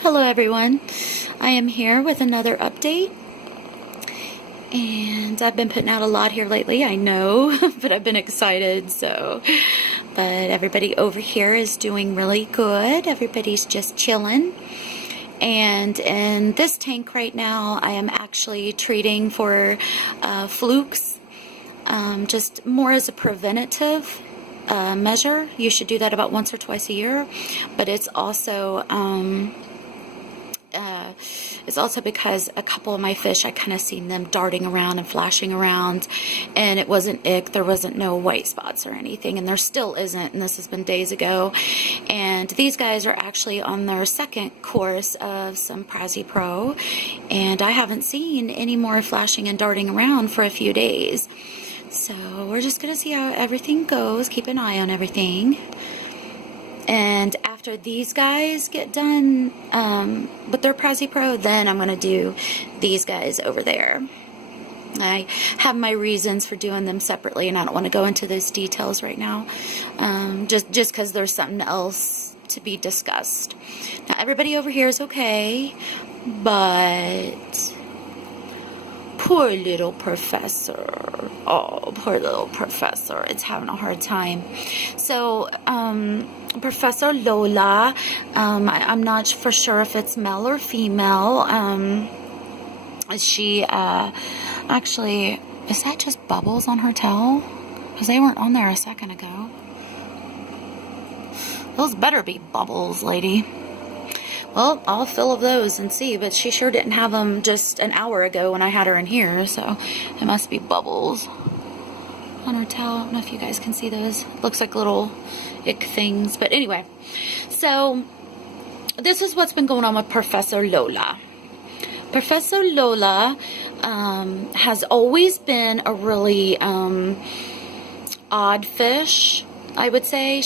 Hello everyone, I am here with another update, and I've been putting out a lot here lately, I know, but I've been excited, but everybody over here is doing really good. Everybody's just chilling, and in this tank right now I am actually treating for flukes, just more as a preventative measure. You should do that about once or twice a year, but it's also because a couple of my fish, I kind of seen them darting around and flashing around, and it wasn't ick, there wasn't no white spots or anything, and there still isn't, and this has been days ago. And these guys are actually on their second course of some PraziPro, and I haven't seen any more flashing and darting around for a few days. So we're just going to see how everything goes, keep an eye on everything. And after these guys get done with their PraziPro, then I'm going to do these guys over there. I have my reasons for doing them separately, and I don't want to go into those details right now, just because there's something else to be discussed. Now, everybody over here is okay, but poor little professor. Oh, poor little professor. It's having a hard time. So, Professor Lola, I'm not for sure if it's male or female. She, actually, is that just bubbles on her tail? Because they weren't on there a second ago. Those better be bubbles, lady. Well, I'll fill those and see, but she sure didn't have them just an hour ago when I had her in here, so it must be bubbles on her tail. I don't know if you guys can see those. Looks like little ick things, but anyway. So, this is what's been going on with Professor Lola. Professor Lola has always been a really odd fish, I would say.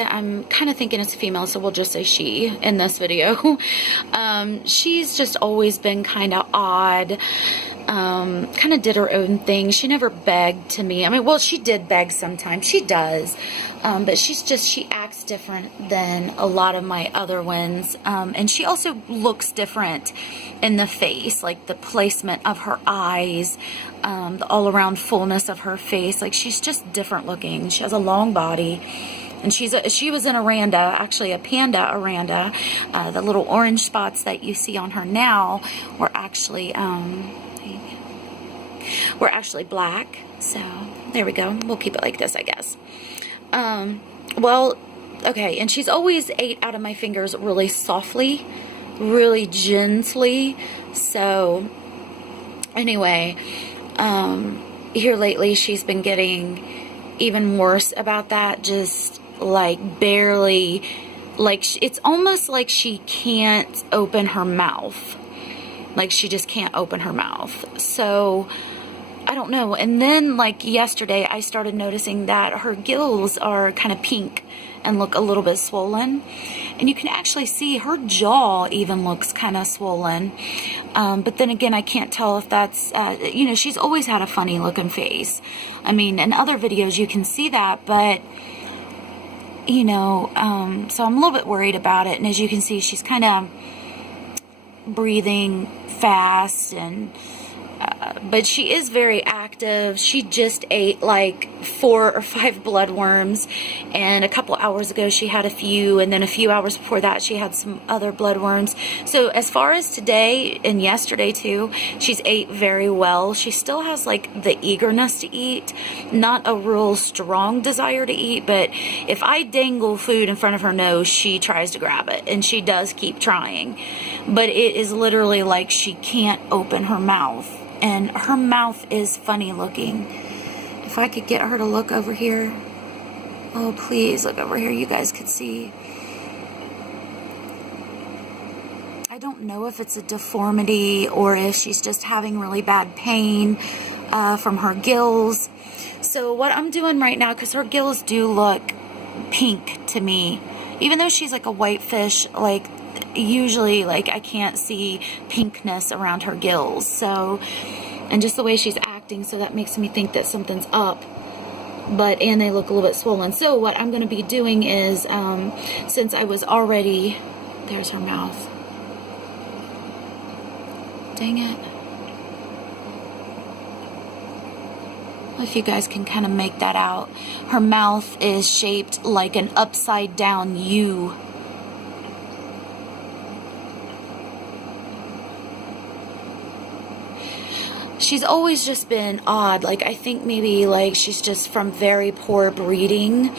I'm kind of thinking it's a female, so we'll just say she in this video. She's just always been kind of odd, kind of did her own thing. She never begged to me. I mean, well, she did beg sometimes. She does. But she acts different than a lot of my other ones. And she also looks different in the face, like the placement of her eyes, the all-around fullness of her face. Like, she's just different looking. She has a long body, and she was in Aranda, actually a panda Aranda. The little orange spots that you see on her now were actually black. So there we go. We'll keep it like this, I guess. Well, okay, and she's always ate out of my fingers really softly, really gently. So anyway, here lately she's been getting even worse about that, just like barely, like it's almost like she can't open her mouth, like she just can't open her mouth. So I don't know. And then, like, yesterday I started noticing that her gills are kind of pink and look a little bit swollen, and you can actually see her jaw even looks kind of swollen. But then again, I can't tell if that's you know, she's always had a funny looking face. I mean, in other videos you can see that, but you know, so I'm a little bit worried about it. And as you can see, she's kind of breathing fast, and but she is very active. She just ate like 4 or 5 bloodworms, and a couple hours ago she had a few, and then a few hours before that she had some other bloodworms. So as far as today and yesterday too, she's ate very well. She still has like the eagerness to eat, not a real strong desire to eat, but if I dangle food in front of her nose, she tries to grab it, and she does keep trying. But it is literally like she can't open her mouth. And her mouth is funny looking. If I could get her to look over here. Oh, please look over here. You guys could see. I don't know if it's a deformity or if she's just having really bad pain from her gills. So what I'm doing right now, because her gills do look pink to me, even though she's like a white fish, like usually, like, I can't see pinkness around her gills. So, and just the way she's acting, so that makes me think that something's up. But, and they look a little bit swollen. So what I'm going to be doing is, since I was already there's her mouth. Dang it. If you guys can kind of make that out. Her mouth is shaped like an upside down U. She's always just been odd. Like, I think maybe like she's just from very poor breeding,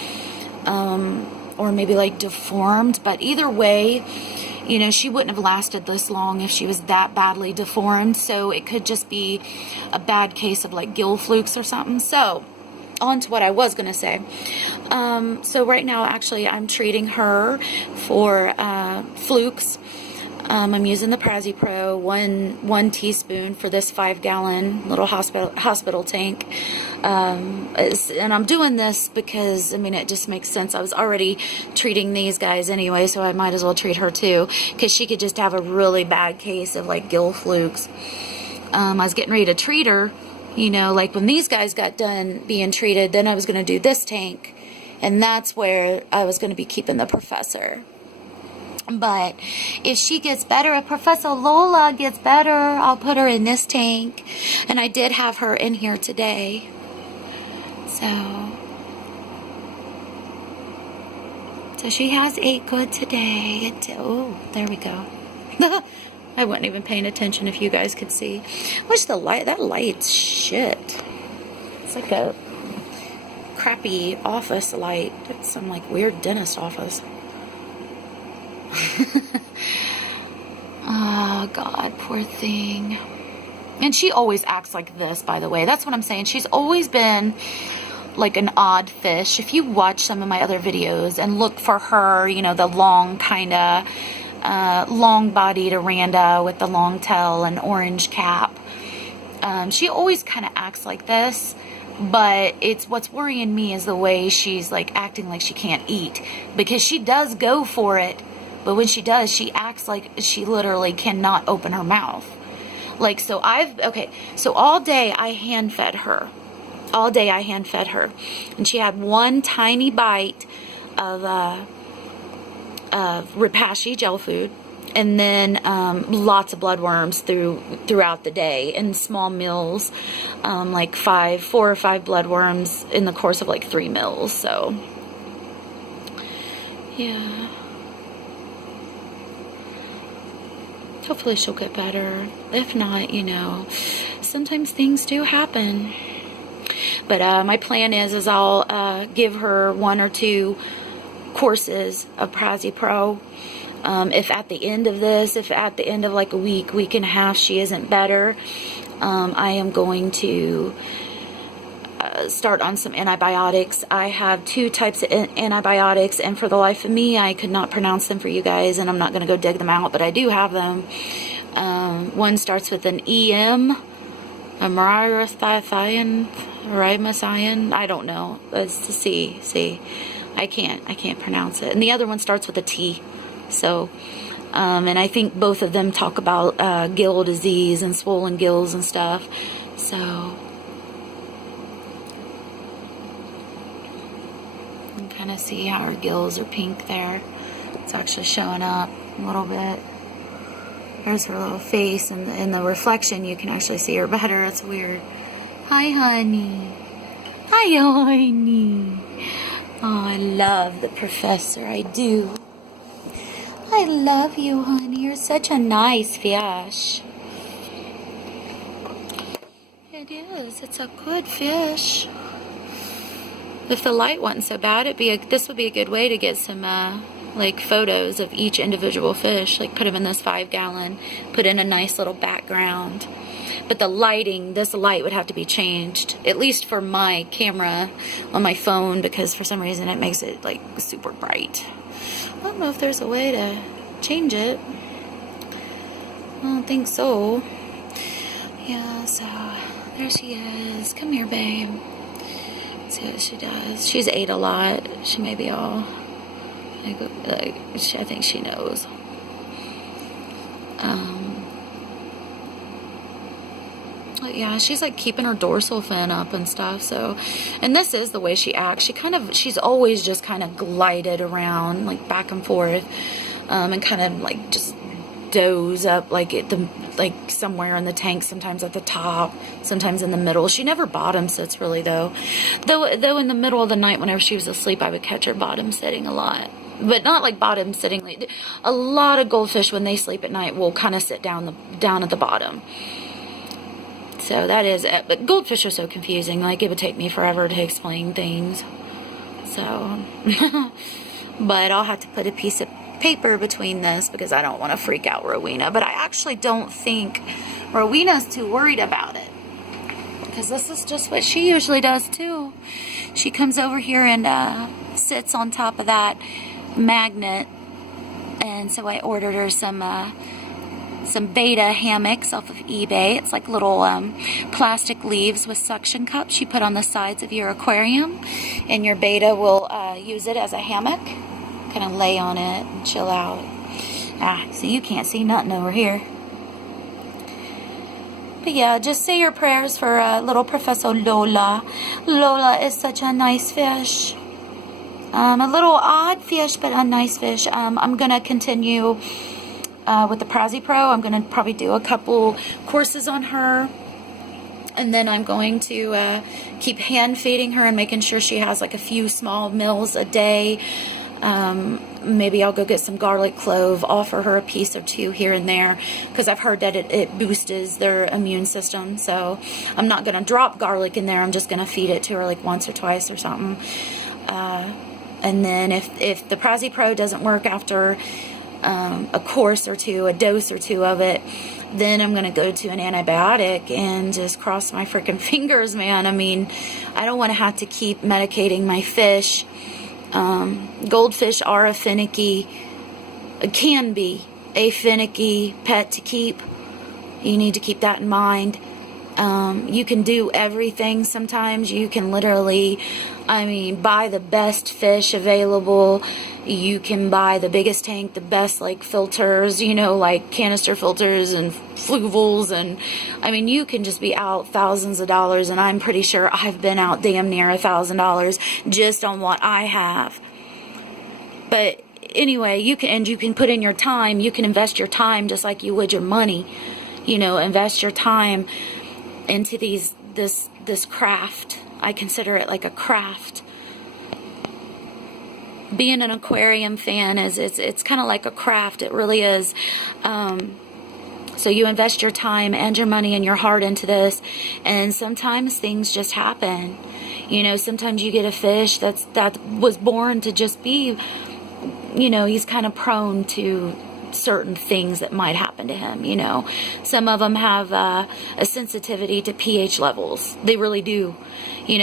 or maybe like deformed. But either way, you know, she wouldn't have lasted this long if she was that badly deformed. So it could just be a bad case of like Gill Flukes or something. So on to what I was going to say. So right now, actually, I'm treating her for flukes. I'm using the PraziPro, one teaspoon for this 5-gallon little hospital tank. And I'm doing this because, I mean, it just makes sense. I was already treating these guys anyway, so I might as well treat her too, because she could just have a really bad case of like Gill Flukes. I was getting ready to treat her, you know, like when these guys got done being treated, then I was going to do this tank, and that's where I was going to be keeping the professor. But if she gets better, if Professor Lola gets better, I'll put her in this tank. And I did have her in here today. So she has ate good today. Oh, there we go. I wasn't even paying attention if you guys could see. What's the light? That light's shit. It's like a crappy office light. It's some like weird dentist office. Oh, God, poor thing. And she always acts like this, by the way. That's what I'm saying. She's always been like an odd fish. If you watch some of my other videos and look for her, you know, the long kind of long-bodied Aranda with the long tail and orange cap, she always kind of acts like this. But it's what's worrying me is the way she's like acting like she can't eat, because she does go for it. But when she does, she acts like she literally cannot open her mouth. Like, so all day I hand-fed her. All day I hand-fed her. And she had one tiny bite of Repashy gel food. And then lots of bloodworms throughout the day in small meals. Like 4 or 5 bloodworms in the course of like 3 meals. So, yeah. Hopefully she'll get better. If not, you know, sometimes things do happen. But my plan is I'll give her 1 or 2 courses of PraziPro. If at the end of this, if at the end of like a week and a half she isn't better, I am going to start on some antibiotics. I have 2 types of antibiotics, and for the life of me, I could not pronounce them for you guys, and I'm not going to go dig them out, but I do have them. One starts with an EM, a ribosine, I don't know. That's the C. I can't pronounce it. And the other one starts with a T. So, and I think both of them talk about gill disease and swollen gills and stuff. So, you can kind of see how her gills are pink there. It's actually showing up a little bit. There's her little face, and in the reflection you can actually see her better. It's weird. Hi, honey. Hi, honey. Oh, I love the professor. I do. I love you, honey. You're such a nice fish. It is. It's a good fish. If the light wasn't so bad, this would be a good way to get some like photos of each individual fish. Like put them in this 5-gallon, put in a nice little background. But the lighting, this light would have to be changed, at least for my camera on my phone, because for some reason it makes it like super bright. I don't know if there's a way to change it. I don't think so. Yeah, so there she is. Come here, babe. See what she does. She's ate a lot. She may be all, I think she knows. Yeah, she's like keeping her dorsal fin up and stuff. So, and this is the way she acts. She's always just kind of glided around, like back and forth. and kind of like just doze up like somewhere in the tank, sometimes at the top, sometimes in the middle. She never bottom sits really though in the middle of the night whenever she was asleep, I would catch her bottom sitting a lot, but not like bottom sitting. Like, a lot of goldfish when they sleep at night will kind of sit down at the bottom. So that is it. But goldfish are so confusing, like it would take me forever to explain things. So but I'll have to put a piece of paper between this because I don't want to freak out Rowena. But I actually don't think Rowena's too worried about it, because this is just what she usually does too. She comes over here and sits on top of that magnet, and so I ordered her some Betta hammocks off of eBay. It's like little plastic leaves with suction cups you put on the sides of your aquarium, and your Betta will use it as a hammock. Kind of lay on it and chill out. So you can't see nothing over here. But yeah, just say your prayers for little Professor Lola. Lola is such a nice fish. A little odd fish, but a nice fish. I'm going to continue with the PraziPro. I'm going to probably do a couple courses on her. And then I'm going to keep hand feeding her and making sure she has like a few small meals a day. Maybe I'll go get some garlic clove, offer her a piece or two here and there, because I've heard that it boosts their immune system. So I'm not going to drop garlic in there. I'm just going to feed it to her like once or twice or something. And then if the PraziPro doesn't work after a course or two, a dose or two of it, then I'm going to go to an antibiotic and just cross my freaking fingers, man. I mean, I don't want to have to keep medicating my fish. Goldfish are can be a finicky pet to keep. You need to keep that in mind. You can do everything. Sometimes you can literally, buy the best fish available. You can buy the biggest tank, the best like filters, like canister filters and fluvels, and you can just be out thousands of dollars, and I'm pretty sure I've been out damn near $1,000 just on what I have. But anyway, you can put in your time. You can invest your time just like you would your money. Invest your time into this craft. I consider it like a craft. Being an aquarium fan it's kind of like a craft. It really is. So you invest your time and your money and your heart into this, and sometimes things just happen. Sometimes you get a fish that was born to just be, he's kind of prone to certain things that might happen to him. Some of them have a sensitivity to pH levels. They really do.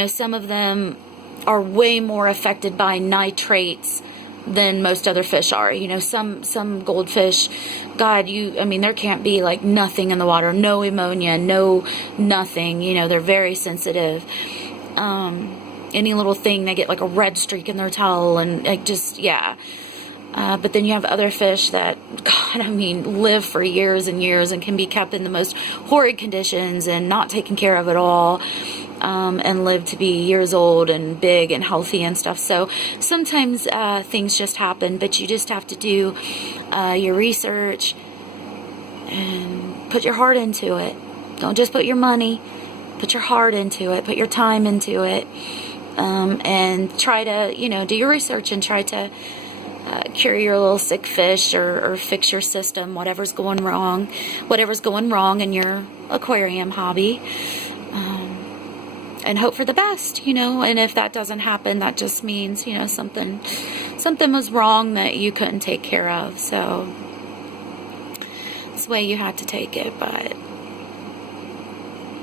Some of them are way more affected by nitrates than most other fish are. Some goldfish, God, there can't be like nothing in the water, no ammonia, no nothing. They're very sensitive. Any little thing, they get like a red streak in their tail, and but then you have other fish that, God, live for years and years and can be kept in the most horrid conditions and not taken care of at all, and live to be years old and big and healthy and stuff. So sometimes things just happen, but you just have to do your research and put your heart into it. Don't just put your money, put your heart into it, put your time into it, and try to, do your research and try to cure your little sick fish or fix your system, whatever's going wrong in your aquarium hobby, and hope for the best, and if that doesn't happen, that just means, something was wrong that you couldn't take care of. So it's the way you had to take it. But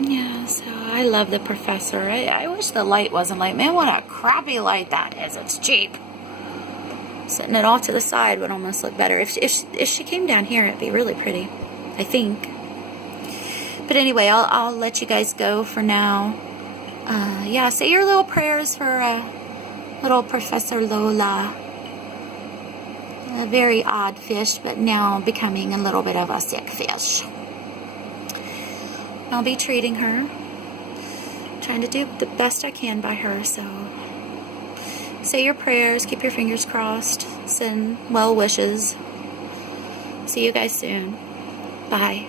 yeah, so I love the Professor. I wish the light wasn't light. Man, what a crappy light that is. It's cheap. Setting it off to the side would almost look better. If she came down here, it'd be really pretty, I think. But anyway, I'll let you guys go for now. Say your little prayers for little Professor Lola. A very odd fish, but now becoming a little bit of a sick fish. I'll be treating her, trying to do the best I can by her. So say your prayers, keep your fingers crossed, send well wishes. See you guys soon. Bye.